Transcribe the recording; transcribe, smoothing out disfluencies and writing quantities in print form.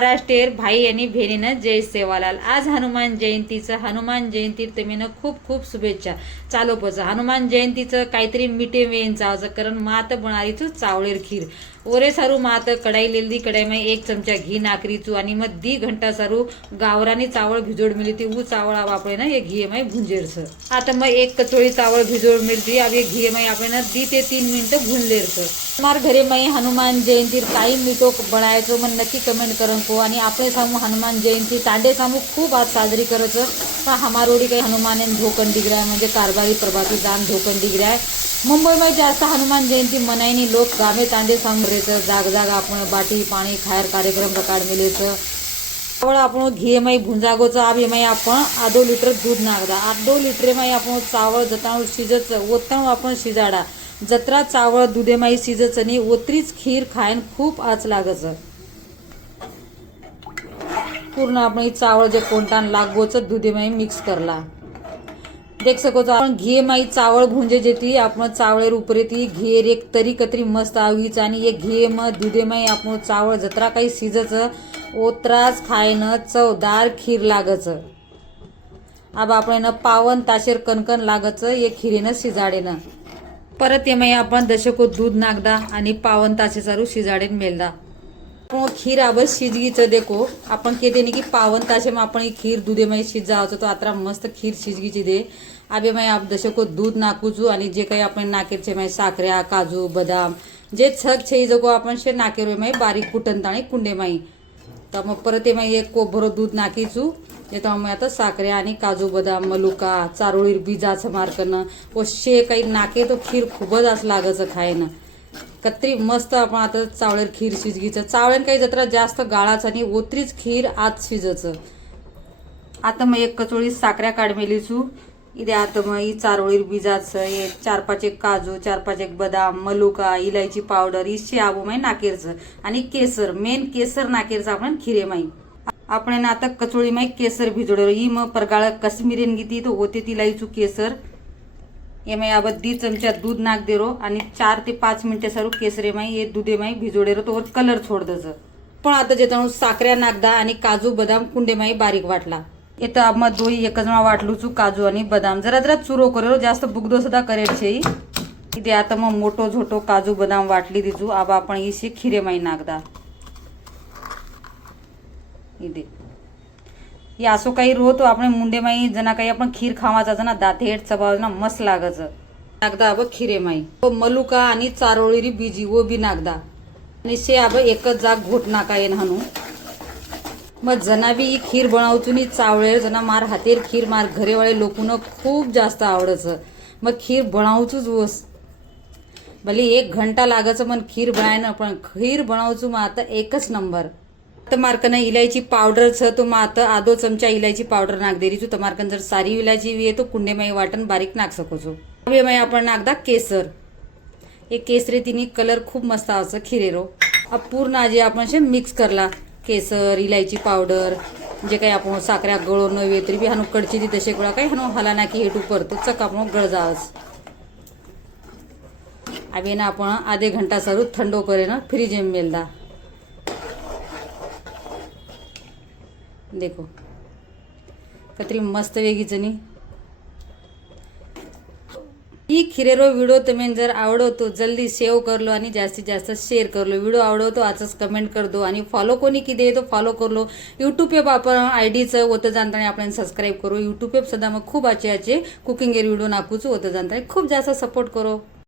महाराष्ट्र भाई आणि बहिणीनं जय सेवालाल। आज हनुमान जयंतीचं हनुमान जयंती तुम्हीनं खूप खूप शुभेच्छा। चालो पच हनुमान जयंतीचं काहीतरी मिठे वेन चावचं कारण मात बनारीचं चावळेर खीर ओरे सारू मात कढाई लेली कढाई में 1 चमचा घी नाकरीचू आणि मग 2 घंटा सारू गावरानी चावळ भिजोड मिळती वो चावळ वापरे ना ये घी में भुंजेरचं। आता मग 1 कचोळी चावळ भिजोड मिळती अब ये घी में आपण 2 ते 3 मिनिट भुनलेरचं। हमार घरे में हनुमान जयंती काही मिठो बनायचो मग नक्की कमेंट करन को आणि आपले सामू हनुमान जयंती तांडे सामू खूप आज साजरी करायचं पण हमारोडी काही हनुमान धोकन डिग्राय म्हणजे कारभारी प्रभाती जान धोकन डिग्राय। मुंबई में जास्त हनुमान जयंती मनाईनी लोक गावे तांडे सामरेचं जाग जाग आपण बाटी पाणी खायर कार्यक्रम रकाड मिलेचं। आवड आपण घी में भुंजागोचं अब में आपण आधो लिटर दूध नागदा आधो लिटर में आपण चावळ जताणू शिजचं ओताणू आपण शिजाडा जत्रा चावळ दुधे माई शिजचं आणि ओत्रीच खीर खायन खूप आच लागचं। पूर्ण आपण चावळ जे कोणतान लागोचं दुधे माई मिक्स करला देख सको तो आपण घी माई चावळ भुंजे जेती आपण चावळेर उपरे ती घेर एक तरी कतरी मस्त आवीच आणि एक घी म दुधे माई आपण चावळ जत्रा काही शिजचं ओत्राच खायनं चवदार खीर लागचं। अब आपण पावन ताशेर कणकण लागचं ये खीरेनं शिजाडेनं परत ये आपण दशको दूध नागदा आणि पावन ताशे सारू शिजाडेन मेलदा खीर अब शिजगीचं देखो आपण कहते नहीं कि पावन ताशे में आपण खीर दूधे में शिजावचं तो आत्रा मस्त खीर शिजगीची दे। आबे मैं आप दशको दूध नाकूचू आणि जे काही आपण नाकेरचे में साखऱ्या काजू बदाम जे छक छे जगो आपण शे नाकेर में बारीक कुटनताणी कुंडे माई तर मग परत ये मैं एक कोभरो दूध नाकीचू येतो मग आता साखऱ्या आणि काजू बदाम मलुका चारोळीर बीजाचं मार्कनं व शे काही नाके तो खीर खूपच असं लागचं खायनं कत्री मस्त आपण आता चावळेर खीर शिजगीचं चावळेन काही जत्रा जास्त गाळाच आणि ओत्रीच खीर आत शिजचं। आता मग 1 कचोळी साखऱ्या काढमेलीचू इथे आता मग ही चारोळीर बीजाचं ये 4-5 एक काजू 4-5 एक बदाम मलुका इलायची पावडर इशे आबू माई नाकेरचं आणि केसर मेन केसर नाकेरचं आपण खिरे माई आपण आता कचोळी माई केसर भिजोडर ही मग परगाळ कश्मीरीन गीती तो होते ती लाईचू केसर ये मैं अब 2 चमचा दूध नाक दे रो आणि 4 ते 5 मिनिटे सारू केसरे माई ये दुधे माई भिजोडे रो तो कलर छोड़ दचं पण आता जेताणू साखऱ्या नागदा आणि काजू बदाम कुंडे माई बारीक वाटला येतं अब मग दोही एकच मा वाटलूचू काजू आणि बदाम जरा जरा चुरो करेलो जास्त बुगदो सुद्धा करेल इथे आता मग मोठो झोटो काजू बदाम वाटली दिजू अब आपण इसे खिरे माई नागदा इथे ये असो काही रो तो आपण मुंडे माई जना काही आपण खीर खावाचा जना दाते हेट चबाव ना मस्त लागचं नागदा अब खिरे माई मलुका आणि चारोळीरी बीजी वो बी नागदा आणि शे अब एकच जाग घोट नाका येन हानू मग जना बी खीर बनावचू नी चावळेर जना मार हातेर खीर मार घरेवाळे लोकून खूप जास्त आवडचं मग खीर बनावचूच वस भले 1 घंटा लागचं पण खीर बनायनं पण खीर बनावचू मग आता एकच नंबर तमारकन इलायची पावडर छ तो मात आधो चमचा इलायची पावडर नाक देरी तू तमारकन जर सारी इलायची ये तो कुंडे में वाटन बारीक नाक सकोचो अब ये मैं आपण नाकदा केसर ये केसरी तिनी कलर खूप मस्त आवचं खिरेरो अब पूर्ण आजी आपण शे मिक्स करला केसर इलायची पावडर जे काही आपण साखऱ्या गळो नव्हे तरी बी हानू कडची ती तसे गोळा काही हानू हाला ना की हेटू परतो चक आपण गळ जावच अब ये ना आपण आधे घंटा सारू थंडो करे ना फ्रीज में मेलदा देखो कतरी मस्त वेगीचनी ही खिरेरो व्हिडिओ तुम्हें जर आवडो तो जल्दी सेव कर लो आणि जास्तीत जास्त शेअर कर लो व्हिडिओ आवडो तो आजच कमेंट कर दो आणि फॉलो कोणी की दे तो फॉलो कर लो यूट्यूब पे आपण आयडीचं होतं जाणताना आपण सबस्क्राईब करू यूट्यूब पे सदा मग खूप अच्छे कुकिंग एर व्हिडिओ नाकूच होतं जाणताना खूप जास्त सपोर्ट करो।